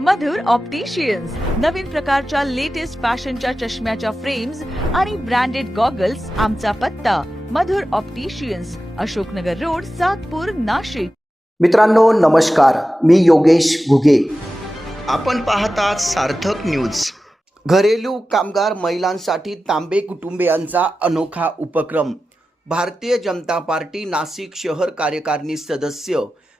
मधुर opticians नवीन प्रकारच्या latest फॅशनच्या चष्म्याच्या फ्रेम्स आणि ब्रँडेड गॉगल्स आमचा पत्ता. Madhur opticians Ashoknagar road Satpur Nashik. मित्रांनो नमस्कार. मी योगेश घुगे. आपण पाहतात सार्थक न्यूज घरेलू कामगार महिलांसाठी तांबे कुटुंबियांचा अनोखा उपक्रम. भारतीय जनता पार्टी नाशिक शहर कार्यकारिणी सदस्य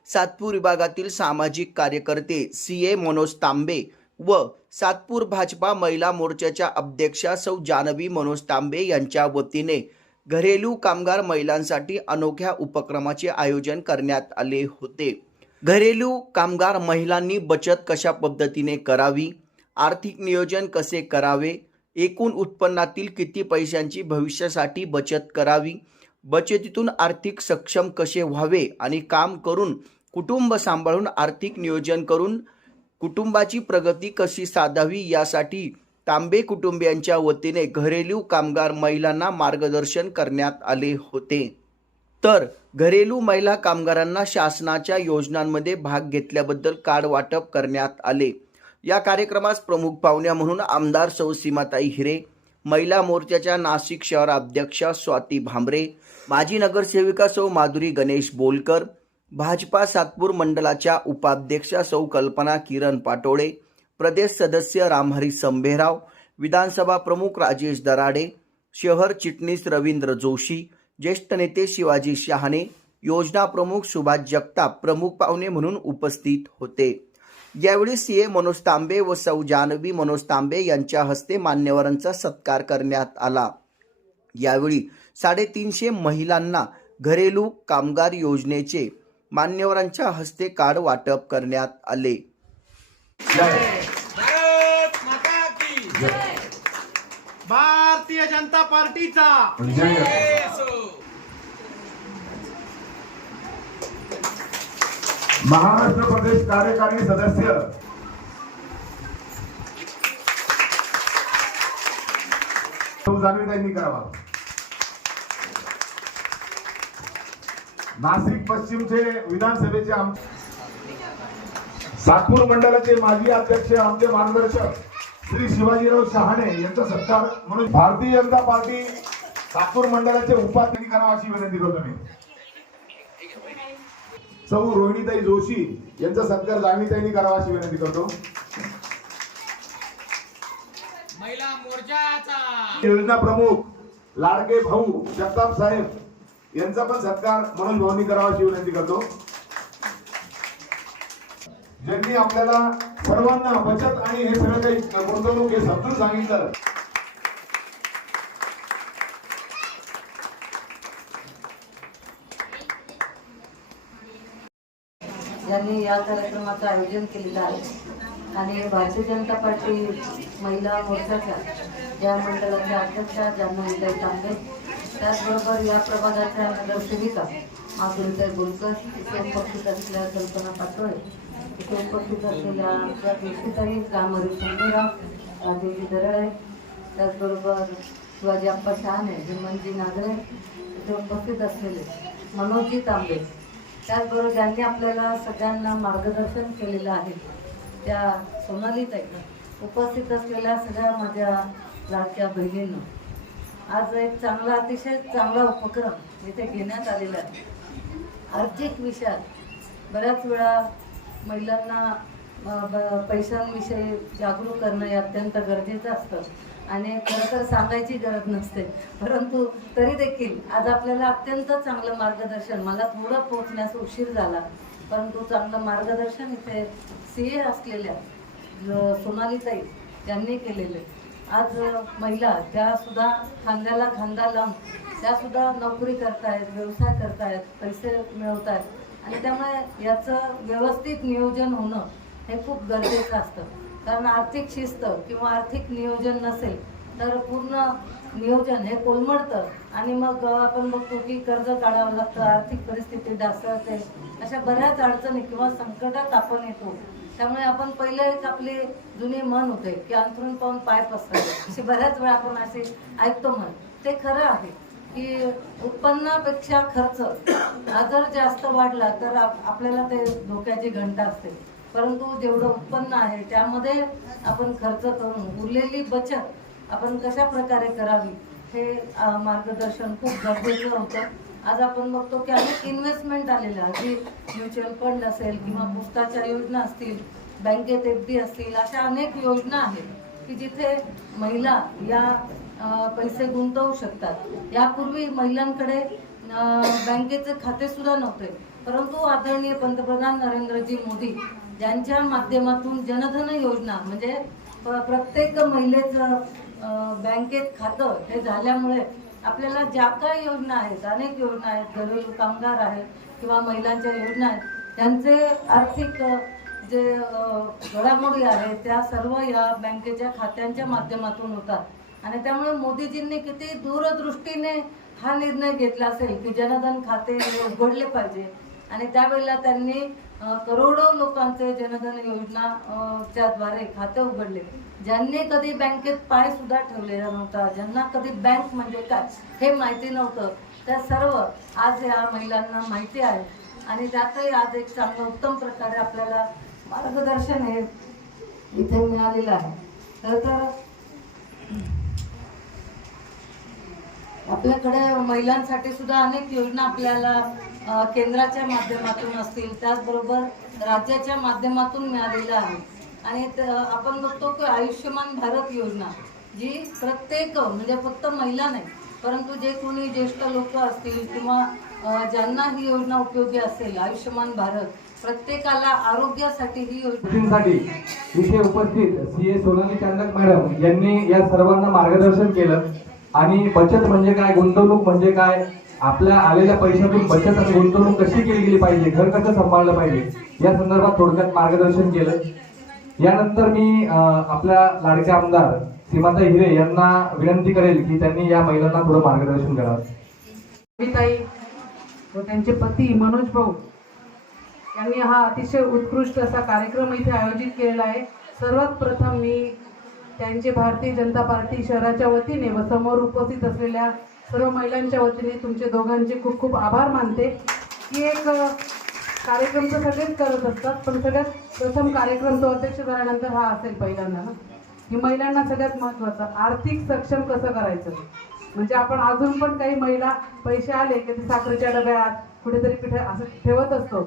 सातपूर विभागातील सामाजिक कार्यकर्ते सी ए मनोज तांबे व सातपूर भाजपा महिला मोर्चाच्या अध्यक्षा सौ जानवी मनोज तांबे यांच्या वतीने घरेलू कामगार महिलांसाठी अनोख्या उपक्रमाचे आयोजन करण्यात आले होते. घरेलू कामगार महिलांनी बचत कशा पद्धतीने करावी? आर्थिक नियोजन कसे करावे? एकूण उत्पन्नातील किती पैशांची भविष्यासाठी बचत करावी? बचतीतून आर्थिक सक्षम कसे व्हावे आणि काम करून कुटुंब सांभाळून आर्थिक नियोजन करून कुटुंबाची प्रगती कशी साधावी यासाठी तांबे कुटुंबियांच्या वतीने घरेलू कामगार महिलांना मार्गदर्शन करण्यात आले होते. तर घरेलू महिला कामगारांना शासनाच्या योजनांमध्ये भाग घेतल्याबद्दल कार्ड वाटप करण्यात आले. या कार्यक्रमास प्रमुख पाहुण्या म्हणून आमदार सौ सीमाताई हिरे महिला मोर्चाच्या नाशिक शहर अध्यक्षा स्वाती भांबरे माजी नगरसेविका सौ माधुरी गणेश बोलकर भाजपा सातपूर मंडळाच्या उपाध्यक्षा सौ कल्पना किरण पाटोळे प्रदेश सदस्य रामहरी संभेराव विधानसभा प्रमुख राजेश दराडे शहर चिटणीस रवींद्र जोशी ज्येष्ठ नेते शिवाजी शहाणे योजना प्रमुख सुभाष जगताप प्रमुख पाहुणे म्हणून उपस्थित होते. यावेळी सीए मनोज तांबे व सौ जानवी मनोज तांबे यांच्या हस्ते मान्यवरांचा सत्कार करण्यात आला. यावेळी साडेतीनशे महिलांना घरेलू कामगार योजनेचे मान्यवरांच्या हस्ते कार्ड वाटप करण्यात आले. भारत माता की भारतीय जनता पार्टीचा. महाराष्ट्र प्रदेश कार्यकारिणी सदस्य. जाणवीताईंनी करावा. नाशिक पश्चिमचे विधानसभेचे आम सातपूर मंडळाचे माजी अध्यक्ष आमचे मार्गदर्शक श्री शिवाजीराव शहाणे यांचा सत्कार म्हणून भारतीय जनता पार्टी सातपूर मंडळाचे उपाध्यक्ष करावा अशी विनंती करतो मी. सौ रोहिणीताई जोशी यांचा सत्कार जाणवीताईंनी करावा अशी विनंती करतो. महिला मोर्चाचा. योजना प्रमुख लाडके भाऊ जगताप साहेब यांचा पण सत्कार म्हणून भाऊंनी करावा अशी विनंती करतो. ज्यांनी आपल्याला सर्वांना बचत आणि हे सगळं काही गुंतवणूक हे समजून सांगितलं. ज्यांनी या कार्यक्रमाचं आयोजन केलेलं आहे आणि भारतीय जनता पार्टी महिला मोर्चाच्या या मंडळाच्या अध्यक्षा ज्यांना जान्हवीताई तांबे त्याचबरोबर या प्रभागाच्या नगरसेविका माधुरीताई बोलकर तिथे उपस्थित असलेल्या कल्पना पाटोळे तिथे उपस्थित असलेल्या आमच्या दीक्षिताई कामरी शिंदेराव राजेजी दरळे त्याचबरोबर शिवाजी अप्पा शहाणे हेमंतजी नागरे इथे उपस्थित असलेले मनोजी तांबे. त्याचबरोबर ज्यांनी आपल्याला सगळ्यांना मार्गदर्शन केलेलं आहे त्या सोनालीताई उपस्थित असलेल्या सगळ्या माझ्या लाडक्या बहिणींना आज एक चांगला अतिशय चांगला उपक्रम इथे घेण्यात आलेला आहे. आर्थिक विषयात बऱ्याच वेळा महिलांना ब- पैशांविषयी जागरूक करणं हे अत्यंत गरजेचं असतं. आणि खरं तर सांगायची गरज नसते. परंतु तरी देखील आज आपल्याला अत्यंत चांगलं मार्गदर्शन मला थोडं पोहोचण्यास उशीर झाला परंतु चांगलं मार्गदर्शन इथे सी ए असलेल्या सोनालीताई यांनी केलेले आज महिला त्या सुद्धा खांद्याला खांदा लावून त्या सुद्धा नोकरी करतायत व्यवसाय करतायत पैसे मिळवतायत आणि त्यामुळे याचं व्यवस्थित नियोजन होणं हे खूप गरजेचं असतं. कारण आर्थिक शिस्त किंवा आर्थिक नियोजन नसेल तर पूर्ण नियोजन हे कोलमडतं आणि मग आपण बघतो की कर्ज काढावं लागतं आर्थिक परिस्थिती ढासळते अशा बऱ्याच अडचणी किंवा संकटात आपण येतो. त्यामुळे आपण पहिले एक आपली जुनी मन होते की अंथरून पाहून पाय पसरावे. अशी बऱ्याच वेळा आपण असे ऐकतो म्हण ते खरं आहे की उत्पन्नापेक्षा खर्च जर जास्त वाढला तर आप- आपल्याला ते धोक्याची घंटा असते. परंतु जेवढं उत्पन्न आहे त्यामध्ये आपण खर्च करून उरलेली बचत आपण कशा प्रकारे करावी हे मार्गदर्शन खूप गरजेचं होतं. आज आपण बघतो की अनेक इन्व्हेस्टमेंट आलेल्या आहेत जी म्युच्युअल फंड असेल किंवा पुस्ताच्या योजना असतील बँकेत एफ डी असतील अशा अनेक योजना आहेत की जिथे महिला या पैसे गुंतवू शकतात. यापूर्वी महिलांकडे बँकेचे खाते सुद्धा नव्हते. परंतु आदरणीय पंतप्रधान नरेंद्रजी मोदी यांच्या माध्यमातून जनधन योजना म्हणजे प- प्रत्येक महिलेचं बँकेत खातं हे झाल्यामुळे आपल्याला ज्या काही योजना आहेत अनेक योजना आहेत घरेलू कामगार आहेत किंवा महिलांच्या योजना आहेत त्यांचे आर्थिक जे घडामोडी आहेत त्या सर्व या बँकेच्या खात्यांच्या माध्यमातून होतात. आणि त्यामुळे मोदीजींनी किती दूरदृष्टीने हा निर्णय घेतला असेल की जनधन खाते उघडले पाहिजे. आणि त्यावेळेला त्यांनी करोडो लोकांचे जनधन योजना अ, च्या द्वारे खाते उघडले. ज्यांनी कधी बँकेत पाय सुद्धा ठेवलेला नव्हता ज्यांना कधी बँक म्हणजे काय हे माहिती नव्हतं त्या सर्व आज या महिलांना माहिती आहे. आणि त्यातही आज एक चांगलं उत्तम प्रकारे आपल्याला मार्गदर्शन हे इथे मिळालेलं आहे. तर तर आपल्याकडे महिलांसाठी सुद्धा अनेक योजना आपल्याला केंद्राच्या माध्यमातून असतील त्याचबरोबर राज्याच्या माध्यमातून मिळालेलं आहे. आणि आपण बघतो की आयुष्यमान भारत योजना जी प्रत्येक म्हणजे फक्त महिला नाही परंतु जे कोणी ज्येष्ठ लोक असतील किंवा ज्यांना ही योजना उपयोगी असेल आयुष्यमान भारत प्रत्येकाला आरोग्यासाठी ही योजना मीटिंगसाठी विषय उपस्थित C. A. Sonali Chandak madam यांनी या सर्वांना मार्गदर्शन केलं. आणि बचत म्हणजे काय गुंतवणूक म्हणजे काय आपल्या आलेल्या पैशातून बचत आणि गुंतवणूक कशी केली गेली पाहिजे? घर कसं सांभाळलं पाहिजे? या संदर्भात थोडक्यात मार्गदर्शन केलं. यानंतर मी आपल्या लाडक्या आमदार सीमाता हिरे यांना विनंती करेल की त्यांनी या महिलांना थोडं मार्गदर्शन करावं. ताई व त्यांचे पती मनोज भाऊ यांनी हा अतिशय उत्कृष्ट असा कार्यक्रम इथे आयोजित केलेला आहे. सर्वात प्रथम मी त्यांचे भारतीय जनता पार्टी शहराच्या वतीने व समोर उपस्थित असलेल्या सर्व महिलांच्या वतीने तुमचे दोघांचे खूप खूप आभार मानते. की एक कार्यक्रम तर सगळेच करत असतात पण सगळ्यात प्रथम कार्यक्रम तो अध्यक्ष झाल्यानंतर हा असेल पहिल्यांदा ना. की महिलांना सगळ्यात महत्त्वाचं. आर्थिक सक्षम कसं करायचं? म्हणजे आपण अजून पण काही महिला पैसे आले की ते साखरेच्या डब्यात कुठेतरी पिठ असं ठेवत असतो.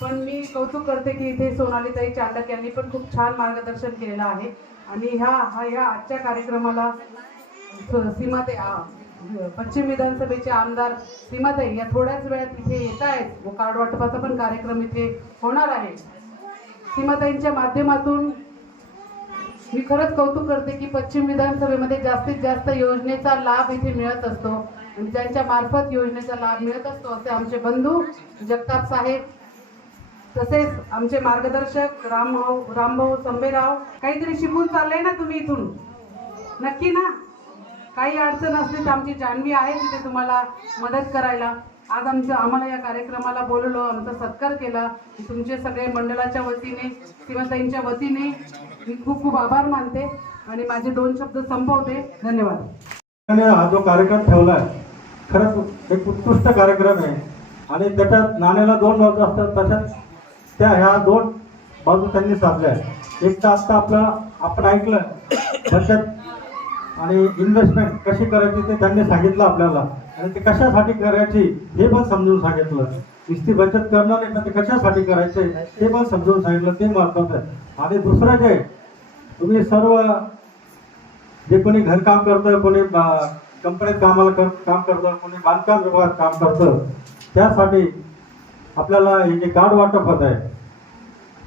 पण मी कौतुक करते की इथे सोनालीताई चांडक यांनी पण खूप छान मार्गदर्शन केलेलं आहे. आणि ह्या हा ह्या आजच्या कार्यक्रमाला सीमा ते आ, पश्चिम विधानसभेचे आमदार सीमाताई या थोड्याच वेळात इथे येत आहेत. व कार्ड वाटपाचा पण कार्यक्रम इथे होणार आहे. सीमाताईंच्या माध्यमातून मी खरंच कौतुक करते की पश्चिम विधानसभेमध्ये जास्तीत जास्त योजनेचा लाभ इथे मिळत असतो आणि ज्यांच्या मार्फत योजनेचा लाभ मिळत असतो असे आमचे बंधू जगताप साहेब तसेच आमचे मार्गदर्शक रामभाऊ रामभाऊ संभेराव काहीतरी शिकून चाललंय ना तुम्ही इथून? नक्की ना? काही अडचण असली तर आमची जान्हवी आहे तिथे तुम्हाला मदत करायला. आज आमचं आम्हाला या कार्यक्रमाला बोललो आमचा सत्कार केला. तुमचे सगळे मंडळाच्या वतीने सीमाताईंच्या वतीने मी खूप खूप आभार मानते आणि माझे दोन शब्द संपवते. धन्यवाद. हा जो कार्यक्रम ठेवला आहे खरंच एक उत्कृष्ट कार्यक्रम आहे. आणि त्याच्यात नाण्याला दोन बाजू असतात तशाच त्या ह्या दोन बाजू त्यांनी साधल्या आहेत. एक तर आत्ता आपलं आपण ऐकलं बचत आणि इन्व्हेस्टमेंट कशी करायची ते त्यांनी सांगितलं आपल्याला. आणि ते कशासाठी करायची हे पण समजून सांगितलं. नुसती बचत करणार नाही पण ते कशासाठी करायचे ते पण समजून सांगितलं ते महत्वाचं आहे. आणि दुसरं जे तुम्ही सर्व जे कोणी घरकाम करतं कोणी बा- कंपनीत कामाला कर काम करतं कोणी बांधकाम विभागात काम करतं त्यासाठी आपल्याला हे जे कार्ड वाटप होत आहे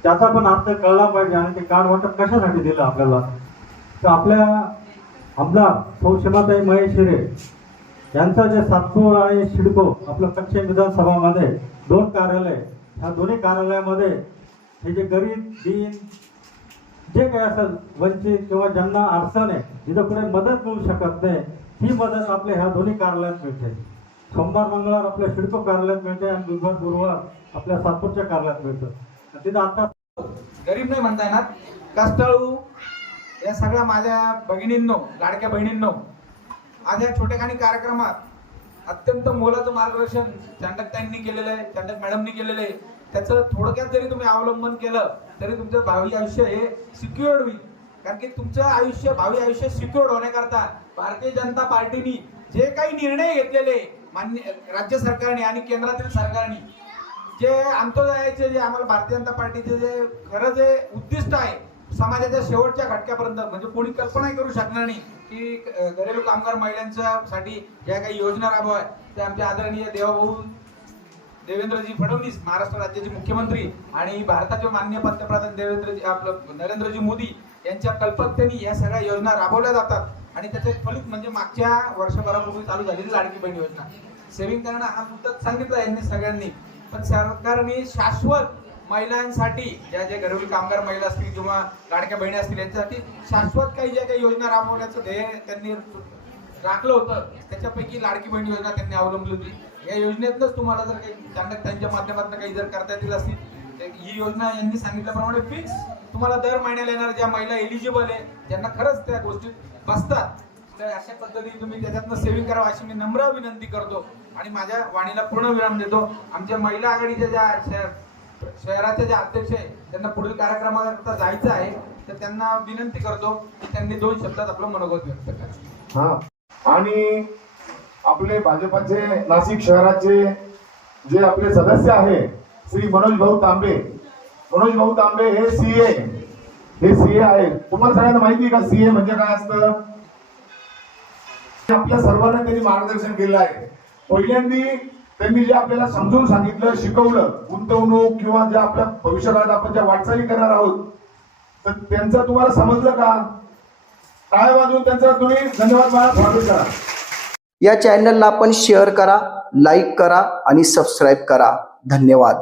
त्याचा पण अर्थ कळला पाहिजे आणि ते कार्ड वाटप कशासाठी दिलं आपल्याला? तर आपल्या आमदार सौ महेश हिरे यांचं जे सातपूर आणि शिडको आपलं पश्चिम विधानसभामध्ये दोन कार्यालय ह्या दोन्ही कार्यालयामध्ये हे जे गरीब दीन जे काही असेल वंचित किंवा ज्यांना अडचण आहे जिथं कुठे मदत मिळू शकत नाही ही मदत आपल्या ह्या दोन्ही कार्यालयात मिळते. सोमवार मंगळवार आपल्या शिडको कार्यालयात मिळते आणि बुधवार गुरुवार आपल्या सातपूरच्या कार्यालयात मिळतं. तिथं आता गरीब नाही म्हणता येणार कष्टाळू या सगळ्या माझ्या भगिनींनो लाडक्या बहिणींनो आज या छोट्याखानी कार्यक्रमात अत्यंत मोलाचं मार्गदर्शन चंडक त्यांनी केलेलं आहे चांडक मॅडमनी केलेलं आहे. त्याचं थोडक्यात जरी तुम्ही अवलंबन केलं तरी तुमचं भावी आयुष्य हे सिक्युअर्ड होईल. कारण की तुमचं आयुष्य भावी आयुष्य सिक्युअर्ड होण्याकरता भारतीय जनता पार्टीनी जे काही निर्णय घेतलेले मान्य राज्य सरकारने आणि केंद्रातील सरकारने जे अंत्योदयाचे जे आम्हाला भारतीय जनता पार्टीचे जे खरं जे उद्दिष्ट आहे समाजाच्या शेवटच्या घटक्यापर्यंत म्हणजे कोणी कल्पनाही करू शकणार नाही की घरेलू कामगार महिलांच्या साठी ज्या काही योजना राबवा त्या आमच्या आदरणीय देवाभाऊ देवेंद्रजी फडणवीस महाराष्ट्र राज्याचे मुख्यमंत्री आणि भारताचे मान्य पंतप्रधान देवेंद्रजी आपलं नरेंद्रजी मोदी यांच्या कल्पकतेने या सगळ्या योजना राबवल्या जातात. आणि त्याचे फलित म्हणजे मागच्या वर्षभरापूर्वी चालू झालेली लाडकी बहीण योजना. सेव्हिंग करणं हा मुद्दा सांगितला यांनी सगळ्यांनी. पण सरकारने शाश्वत महिलांसाठी ज्या ज्या घरेलू कामगार महिला असतील किंवा लाडक्या बहिणी असतील यांच्यासाठी शाश्वत काही ज्या काही योजना राबवण्याचं ध्येय त्यांनी राखलं होतं त्याच्यापैकी लाडकी बहीण योजना त्यांनी अवलंबली होती. या योजनेतच तुम्हाला जर काही त्यांना त्यांच्या माध्यमातून काही जर करता येतील असतील तर ही योजना यांनी सांगितल्याप्रमाणे फिक्स तुम्हाला दर महिन्याला येणार ज्या महिला एलिजिबल आहे ज्यांना खरंच त्या गोष्टीत बसतात तर अशा पद्धतीने तुम्ही त्याच्यातनं सेव्हिंग करावं अशी मी नम्र विनंती करतो. आणि माझ्या वाणीला पूर्ण विराम देतो. आमच्या महिला आघाडीच्या ज्या शहराचे जे अध्यक्ष आहे त्यांना पुढील कार्यक्रमाकरता जायचं आहे तर त्यांना विनंती करतो की त्यांनी दोन शब्दात आपलं मनोगत व्यक्त करा. हा. आणि आपले भाजपाचे नाशिक शहराचे जे आपले सदस्य आहे श्री मनोज भाऊ तांबे. मनोज भाऊ तांबे हे सीए हे सीए आहे. तुम्हाला सगळ्यांना माहिती आहे का सीए म्हणजे काय असतं? आपल्या सर्वांना त्यांनी मार्गदर्शन केलं आहे. पहिल्यांदी त्यांनी जे आपल्याला समजून सांगितलं शिकवलं गुंतवणूक किंवा ज्या आपल्या भविष्यात आपण ज्या वाटचाली करणार आहोत तर त्यांचं तुम्हाला समजलं का? काय वाजवून त्यांचा तुम्ही धन्यवाद मला स्वागत करा. या चॅनलला आपण शेअर करा लाईक करा आणि सबस्क्राईब करा. धन्यवाद.